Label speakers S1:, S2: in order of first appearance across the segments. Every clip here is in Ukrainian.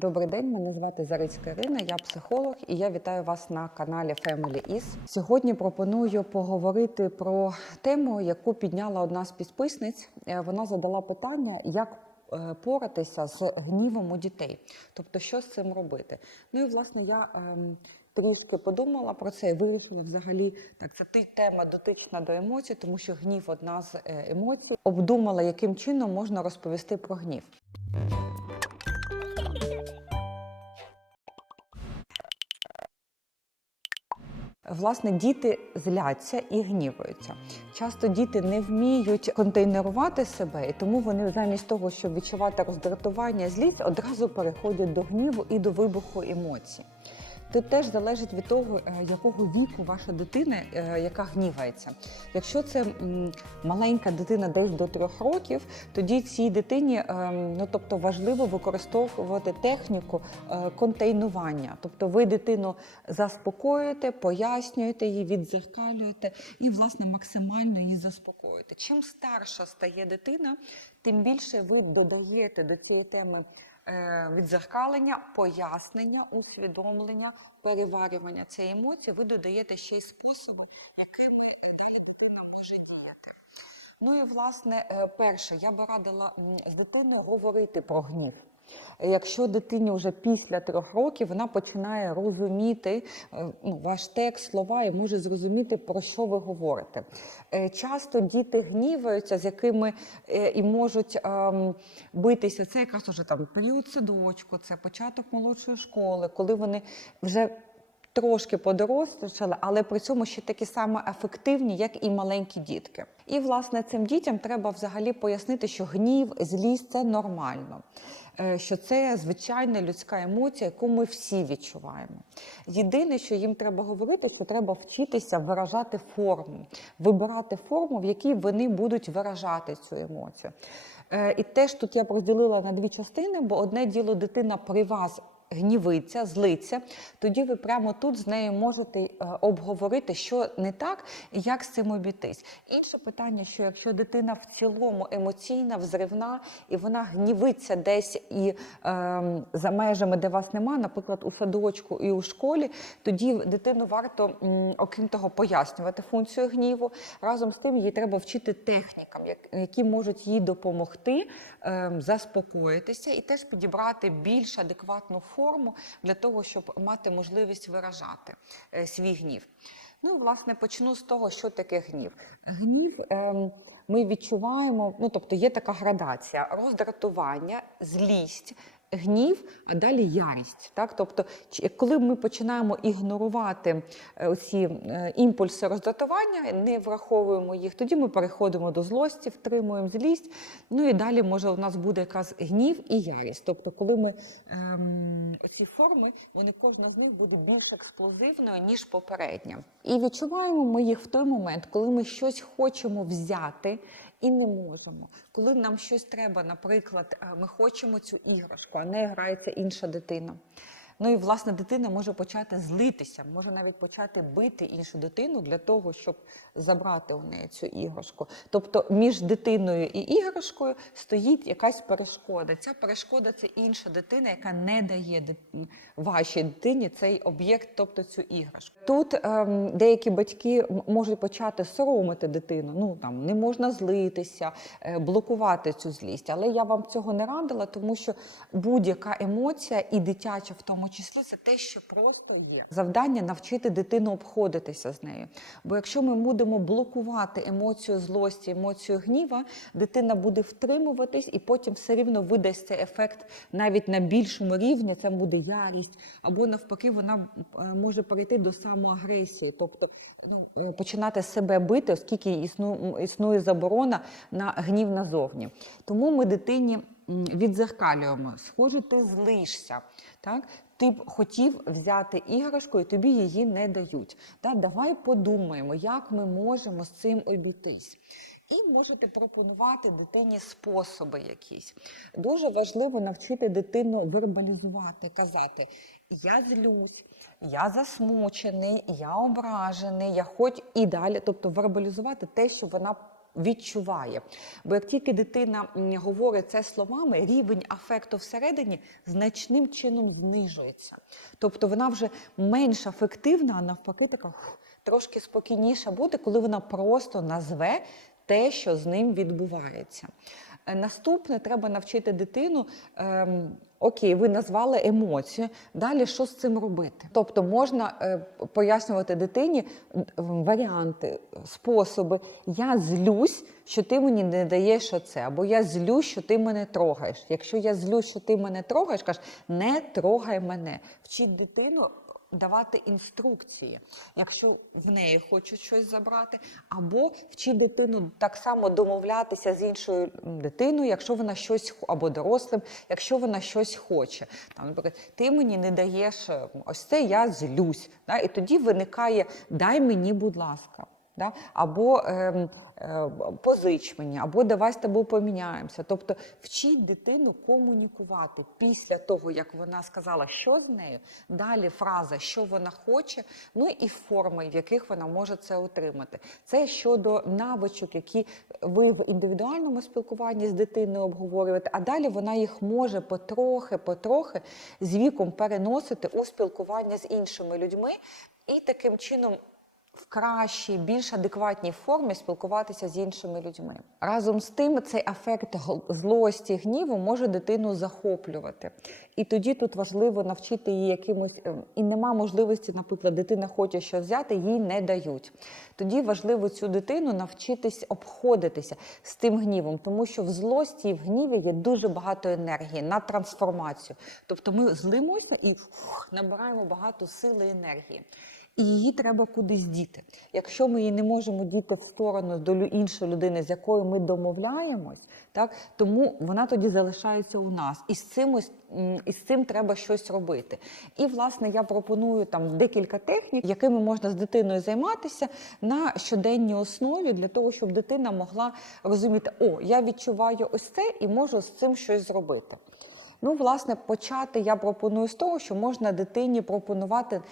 S1: Добрий день, мене звати Зарицька Ірина, я психолог і я вітаю вас на каналі Family Is. Сьогодні пропоную поговорити про тему, яку підняла одна з підписниць. Е, Вона задала питання, як е, поратися з гнівом у дітей, тобто що з цим робити. Ну і власне я. ем, Трішки подумала про це і вирішила взагалі так. Це ти- тема дотична до емоцій, тому що гнів одна з е, емоцій. Обдумала, яким чином можна розповісти про гнів. Власне, діти зляться і гніваються. Часто діти не вміють контейнерувати себе, і тому вони замість того, щоб відчувати роздратування, злість, одразу переходять до гніву і до вибуху емоцій. Тут теж залежить від того, е, якого віку ваша дитина, е, яка гнівається. Якщо це маленька дитина десь до трьох років, тоді цій дитині ем, ну, тобто важливо використовувати техніку е, контейнування. Тобто ви дитину заспокоюєте, пояснюєте її, відзеркалюєте і, власне, максимально її заспокоюєте. Чим старша стає дитина, тим більше ви додаєте до цієї теми е, відзеркалення, пояснення, усвідомлення, переварювання цієї емоції, ви додаєте ще й способи, якими далі дитина може діяти. Ну і власне, е, перше, я би радила з дитиною говорити про гнів. Якщо дитині вже після трьох років вона починає розуміти е, ну, ваш текст, слова і може зрозуміти, про що ви говорите. Е, Часто діти гніваються, з якими е, і можуть ем, битися. Це якраз уже там період садочку, це початок молодшої школи, коли вони вже трошки подорослішали, але при цьому ще такі само ефективні, як і маленькі дітки. І власне цим дітям треба взагалі пояснити, що гнів, злість це нормально. Е, Що це звичайна людська емоція, яку ми всі відчуваємо. Єдине, що їм треба говорити, що треба вчитися виражати форму, вибирати форму, в якій вони будуть виражати цю емоцію. Е, І теж тут я розділила на дві частини, бо одне діло дитина при вас гнівиться, злиться, тоді ви прямо тут з нею можете е, обговорити, що не так і як з цим обійтись. Інше питання, що якщо дитина в цілому емоційна, взривна, і вона гнівиться десь і е, за межами, де вас нема, наприклад, у садочку і у школі, тоді дитину варто, окрім того, пояснювати функцію гніву. Разом з тим їй треба вчити технікам, які можуть їй допомогти е, заспокоїтися і теж підібрати більш адекватну форму для того, щоб мати можливість виражати е, свій гнів. Ну і власне почну з того, що таке гнів. Гнів ем, ми відчуваємо, ну тобто є така градація: роздратування, злість. Гнів, а далі ярість. Так? Тобто, коли ми починаємо ігнорувати е, оці е, імпульси роздратування, не враховуємо їх, тоді ми переходимо до злості, втримуємо злість. Ну і далі може у нас буде якраз гнів і ярість. Тобто, коли ми ем, оці форми, вони кожна з них буде більш експлозивною, ніж попередня. І відчуваємо ми їх в той момент, коли ми щось хочемо взяти. І не можемо. Коли нам щось треба, наприклад, е, ми хочемо цю іграшку, а не грається інша дитина. Ну і власне дитина може почати злитися, може навіть почати бити іншу дитину для того, щоб забрати у неї цю іграшку. Тобто між дитиною і іграшкою стоїть якась перешкода. Ця перешкода це інша дитина, яка не дає вашій дитині цей об'єкт, тобто цю іграшку. Тут ем, деякі батьки можуть почати соромити дитину. Ну там не можна злитися, е, блокувати цю злість. Але я вам цього не радила, тому що будь-яка емоція, і дитяча в тому числі, це те, що просто є. Завдання навчити дитину обходитися з нею. Бо якщо ми будемо блокувати емоцію злості, емоцію гніва, дитина буде втримуватись і потім все рівно видасть цей ефект навіть на більшому рівні. Це буде ярість, або навпаки, вона е, може перейти до самоагресії, тобто ну, е, починати себе бити, оскільки існу, існує заборона на гнів назовні. Тому ми дитині відзеркалюємо, схоже, ти злишся. Так? Ти б хотів взяти іграшку, і тобі її не дають. Так? Давай подумаємо, як ми можемо з цим обійтись. І можете пропонувати дитині способи якісь. Дуже важливо навчити дитину вербалізувати, казати: Я злюсь, я засмучений, я ображений, я хоч і далі. Тобто вербалізувати те, що вона відчуває. Бо як тільки дитина говорить це словами, рівень афекту всередині значним чином знижується. Тобто вона вже менш афективна, а навпаки, така трошки спокійніша буде, коли вона просто назве те, що з ним відбувається. Е, Наступне треба навчити дитину. Ем, Окей, ви назвали емоцію. Далі що з цим робити? Тобто можна е, пояснювати дитині варіанти, способи. Я злюсь, що ти мені не даєш оце, або я злюсь, що ти мене трогаєш. Якщо я злюсь, що ти мене трогаєш, кажеш, не трогай мене. Вчіть дитину давати інструкції, якщо в неї хочуть щось забрати, або вчи дитину так само домовлятися з іншою дитиною, якщо вона щось або дорослим, якщо вона щось хоче. Там, наприклад, ти мені не даєш е, ось це, я злюсь. Да? І тоді виникає дай мені, будь ласка. Да? Або ем, е, позич мені, або давай з тобою поміняємося. Тобто вчіть дитину комунікувати після того, як вона сказала, що з нею, далі фраза, що вона хоче, ну і форми, в яких вона може це отримати. Це щодо навичок, які ви в індивідуальному спілкуванні з дитиною обговорюєте, а далі вона їх може потрохи, потрохи з віком переносити у спілкування з іншими людьми і таким чином в кращій, більш адекватній формі спілкуватися з іншими людьми. Разом з тим, цей афект гл- злості, гніву може дитину захоплювати. І тоді тут важливо навчити її якимось, ем, і нема можливості, наприклад, дитина хоче щось взяти, їй не дають. Тоді важливо цю дитину навчитись обходитися з тим гнівом, тому що в злості і в гніві є дуже багато енергії на трансформацію. Тобто ми злимося і набираємо багато сили і енергії і її треба кудись діти. Якщо ми її не можемо діти в сторону до лю- іншої людини, з якою ми домовляємось, так тому вона тоді залишається у нас, і з цим ось, і з цим треба щось робити. І власне я пропоную там декілька технік, якими можна з дитиною займатися на щоденній основі для того, щоб дитина могла розуміти, о, я відчуваю ось це і можу з цим щось зробити. Ну, власне, почати я пропоную з того, що можна дитині пропонувати.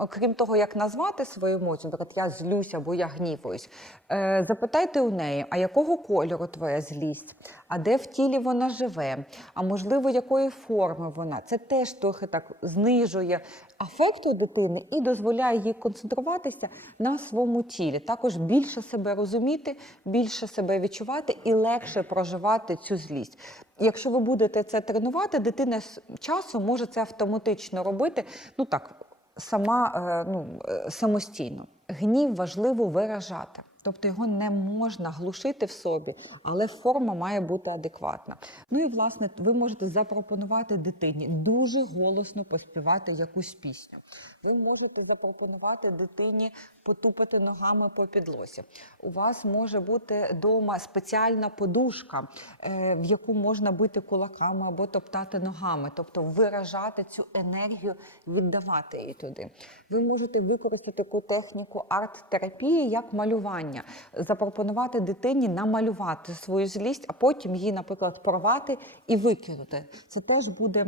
S1: Окрім того, як назвати свою емоцію, наприклад, я злюсь або я гнівуюсь, е, запитайте у неї, а якого кольору твоя злість, а де в тілі вона живе, а можливо, якої форми вона. Це теж трохи так знижує афект у дитини і дозволяє їй концентруватися на своєму тілі. Також більше себе розуміти, більше себе відчувати і легше проживати цю злість. Якщо ви будете це тренувати, дитина з часом може це автоматично робити. Ну так, сама е, ну, е, самостійно. Гнів важливо виражати. Тобто його не можна глушити в собі, але форма має бути адекватна. Ну і власне ви можете запропонувати дитині дуже голосно поспівати якусь пісню. Ви можете запропонувати дитині потупати ногами по підлозі. У вас може бути вдома спеціальна подушка, е, в яку можна бити кулаками або топтати ногами, тобто виражати цю енергію, віддавати її туди. Ви можете використати таку техніку арт-терапії як малювання, запропонувати дитині намалювати свою злість, а потім її, наприклад, порвати і викинути. Це теж буде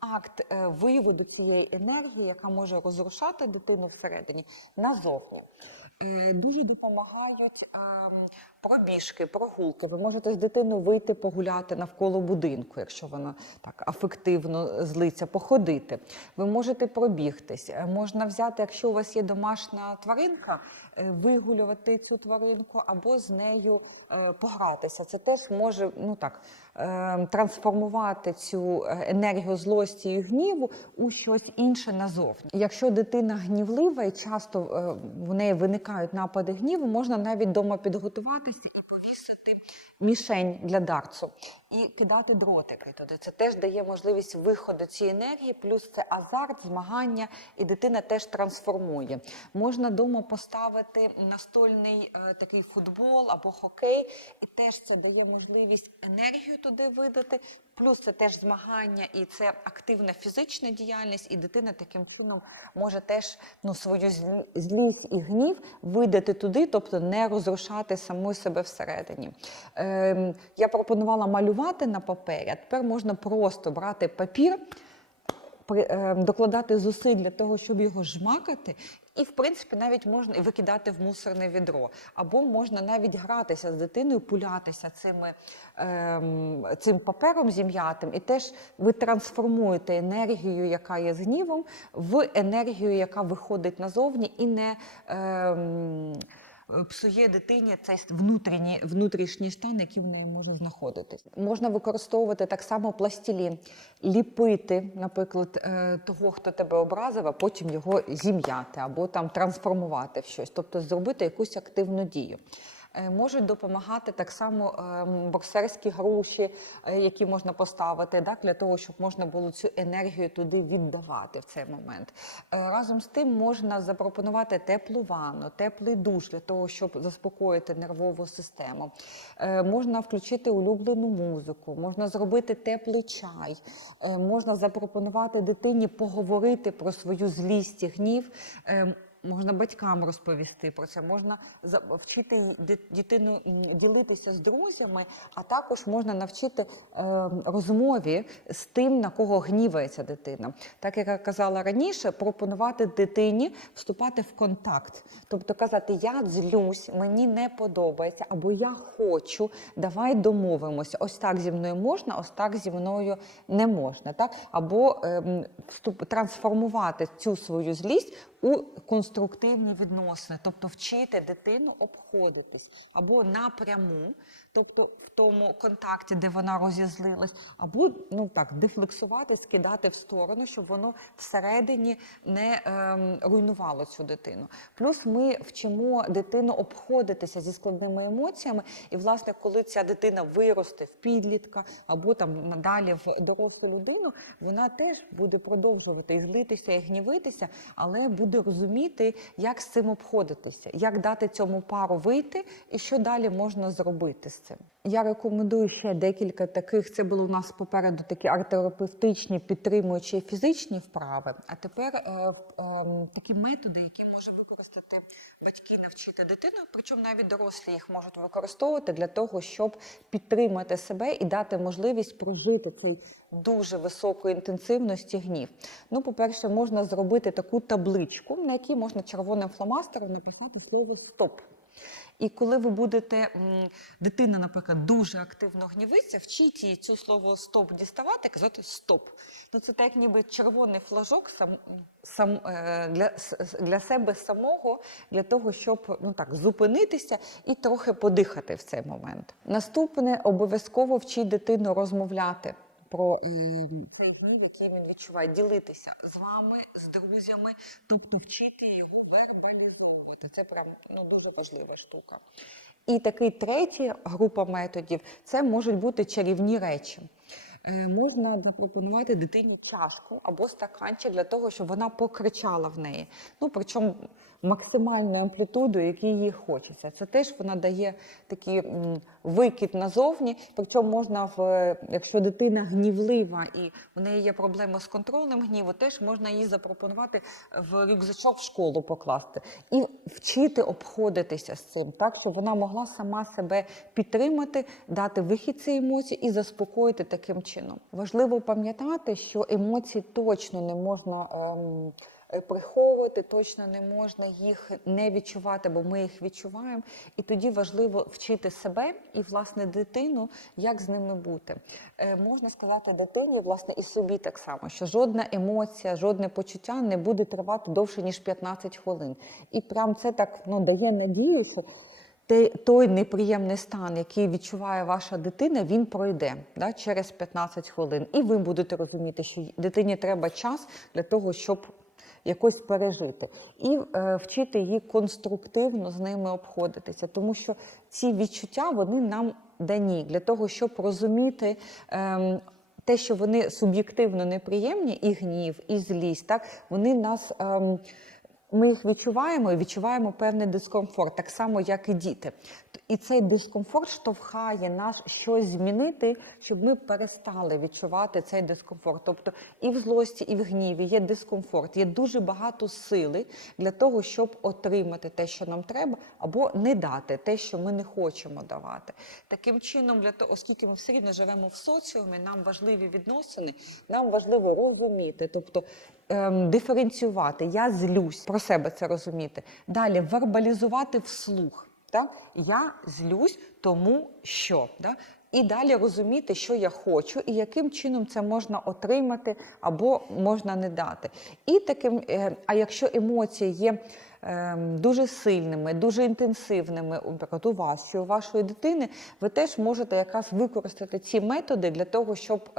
S1: акт е, виводу цієї енергії, яка може розрушати дитину всередині назовні. Е, Дуже допомагають пробіжки, прогулки. Ви можете з дитиною вийти погуляти навколо будинку, якщо вона так афективно злиться, походити. Ви можете пробігтись. Е, Можна взяти, якщо у вас є домашня тваринка, вигулювати цю тваринку або з нею е, погратися. Це теж може ну так, е, трансформувати цю е, енергію злості і гніву у щось інше назовні. Якщо дитина гнівлива і часто е, в неї виникають напади гніву, можна навіть вдома підготуватися і повісити мішень для дарцу і кидати дротики туди. Це теж дає можливість виходу цієї енергії, плюс це азарт, змагання, і дитина теж трансформує. Можна вдома поставити настольний е, такий футбол або хокей, і теж це дає можливість енергію туди видати. Плюс це теж змагання і це активна фізична діяльність, і дитина таким чином може теж ну, свою злість і гнів видати туди, тобто не розрушати саму себе всередині. Е, я пропонувала малювати на папері, а тепер можна просто брати папір, ем, докладати зусиль для того, щоб його жмакати, І, в принципі, навіть можна і викидати в мусорне відро. Або можна навіть гратися з дитиною, пулятися цими, ем, цим папером зім'ятим, і теж ви трансформуєте енергію, яка є з гнівом, в енергію, яка виходить назовні, і не. Ем, Псує дитині цей внутрішній, внутрішній стан, який в неї може знаходитись. Можна використовувати так само пластилін, ліпити, наприклад, е, того, хто тебе образив, а потім його зім'яти або там трансформувати в щось, тобто зробити якусь активну дію. Е, Можуть допомагати так само ем, боксерські груші, е, які можна поставити, так, для того, щоб можна було цю енергію туди віддавати в цей момент. Е, Разом з тим можна запропонувати теплу ванну, теплий душ для того, щоб заспокоїти нервову систему. Можна включити улюблену музику, можна зробити теплий чай, можна запропонувати дитині поговорити про свою злість і гнів. Е, Можна батькам розповісти про це, можна вчити дитину ділитися з друзями, а також можна навчити е, розмові з тим, на кого гнівається дитина. Так як я казала раніше, пропонувати дитині вступати в контакт, тобто казати Я злюсь, мені не подобається, або я хочу, давай домовимося. Ось так зі мною можна, ось так зі мною не можна. Так? Або ем, вступ, трансформувати цю свою злість у конструктивні відносини, тобто вчити дитину обходитись або напряму, тобто в тому контакті, де вона розізлилась, або ну так дефлексувати, скидати в сторону, щоб воно всередині не ем, руйнувало цю дитину. Плюс ми вчимо дитину обходитися зі складними емоціями, і власне, коли ця дитина виросте в підлітка або там надалі в дорослу людину, вона теж буде продовжувати і злитися, і гнівитися, але буде розуміти, як з цим обходитися, як дати цьому пару вийти і що далі можна зробити з цим. Я рекомендую ще декілька таких. Це були у нас попереду такі арт-терапевтичні, підтримуючі фізичні вправи. А тепер е, е, такі методи, які може використати батьки, навчити дитину, причому навіть дорослі їх можуть використовувати для того, щоб підтримати себе і дати можливість прожити цей дуже високої інтенсивності гнів. Ну, по-перше, можна зробити таку табличку, на якій можна червоним фломастером написати слово стоп. І коли ви будете, дитина, наприклад, дуже активно гнівиться, вчіть її цю слово стоп діставати, казати стоп. Ну це так, ніби червоний флажок сам, сам, е, для, для себе самого, для того, щоб ну так зупинитися і трохи подихати в цей момент. Наступне обов'язково вчіть дитину розмовляти. Про гнів, який він відчуває, ділитися з вами, з друзями, тобто вчити його вербалізовувати. Це прям ну, дуже важлива штука. І такий третя група методів це можуть бути чарівні речі. Е, Можна запропонувати дитині чашку або стаканчик для того, щоб вона покричала в неї. Ну, причому максимальною амплітудою, який їй хочеться. Це теж вона дає такий викид назовні. Причому можна, в, якщо дитина гнівлива і в неї є проблеми з контролем гніву, теж можна їй запропонувати в рюкзачок в школу покласти і вчити обходитися з цим, так щоб вона могла сама себе підтримати, дати вихід цій емоції і заспокоїти таким чином. Важливо пам'ятати, що емоції точно не можна. Ем, е, Приховувати точно не можна їх не відчувати, бо ми їх відчуваємо. І тоді важливо вчити себе і власне дитину, як з ними бути. Е, можна сказати дитині, власне, і собі так само, що жодна емоція, жодне почуття не буде тривати довше ніж 15 хвилин. І прям це так ну дає надію, що той неприємний стан, який відчуває ваша дитина, він пройде да, через 15 хвилин. І ви будете розуміти, що дитині треба час для того, щоб якось пережити. І е, вчити її конструктивно з ними обходитися, тому що ці відчуття вони нам дані для того, щоб розуміти. Е, те, що вони суб'єктивно неприємні, і гнів, і злість, так вони нас ем, ми їх відчуваємо і відчуваємо певний дискомфорт, так само, як і діти. І цей дискомфорт штовхає нас щось змінити, щоб ми перестали відчувати цей дискомфорт. Тобто і в злості, і в гніві є дискомфорт, є дуже багато сили для того, щоб отримати те, що нам треба, або не дати те, що ми не хочемо давати. Таким чином, для того, оскільки ми все рівно живемо в соціумі, нам важливі відносини, нам важливо розуміти, тобто ем, диференціювати. Я злюсь. про себе це розуміти. Далі вербалізувати вслух. Так? Я злюсь, тому що. Да? І далі розуміти, що я хочу, і яким чином це можна отримати або можна не дати. І таким, е, а якщо емоції є ем, дуже сильними, дуже інтенсивними, наприклад, у вас чи у вашої дитини, ви теж можете якраз використати ці методи для того, щоб.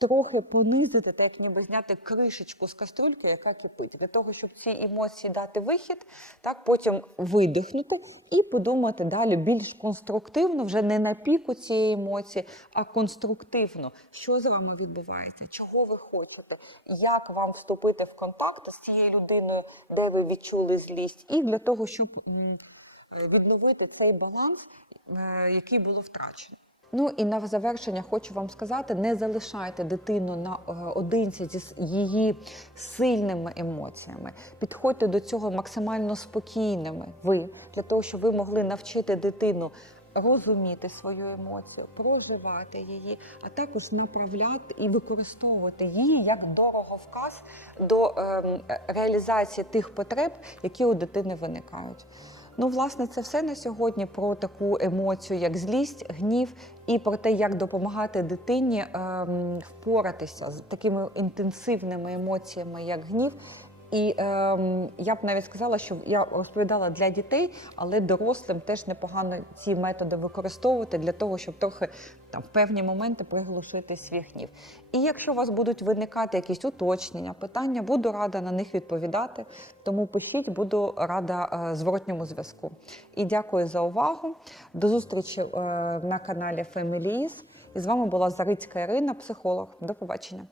S1: Трохи понизити, так як ніби зняти кришечку з каструльки, яка кипить, для того, щоб ці емоції дати вихід, так потім видихнути і подумати далі більш конструктивно, вже не на піку цієї емоції, а конструктивно, що з вами відбувається, чого ви хочете, як вам вступити в контакт з цією людиною, де ви відчули злість, і для того, щоб відновити цей баланс, е, який було втрачено. Ну і на завершення хочу вам сказати: не залишайте дитину наодинці зі її сильними емоціями. Підходьте до цього максимально спокійними. Ви для того, щоб ви могли навчити дитину. Розуміти свою емоцію, проживати її, а також направляти і використовувати її як дороговказ до ем, реалізації тих потреб, які у дитини виникають. Ну, власне, це все на сьогодні про таку емоцію, як злість, гнів, і про те, як допомагати дитині ем, впоратися з такими інтенсивними емоціями, як гнів. І ем, я б навіть сказала, що я розповідала для дітей, але дорослим теж непогано ці методи використовувати для того, щоб трохи там в певні моменти приглушити свій гнів. І якщо у вас будуть виникати якісь уточнення, питання, буду рада на них відповідати. Тому пишіть, буду рада е, зворотньому зв'язку. І дякую за увагу. До зустрічі е, на каналі Families. І з вами була Зарицька Ірина, психолог. До побачення.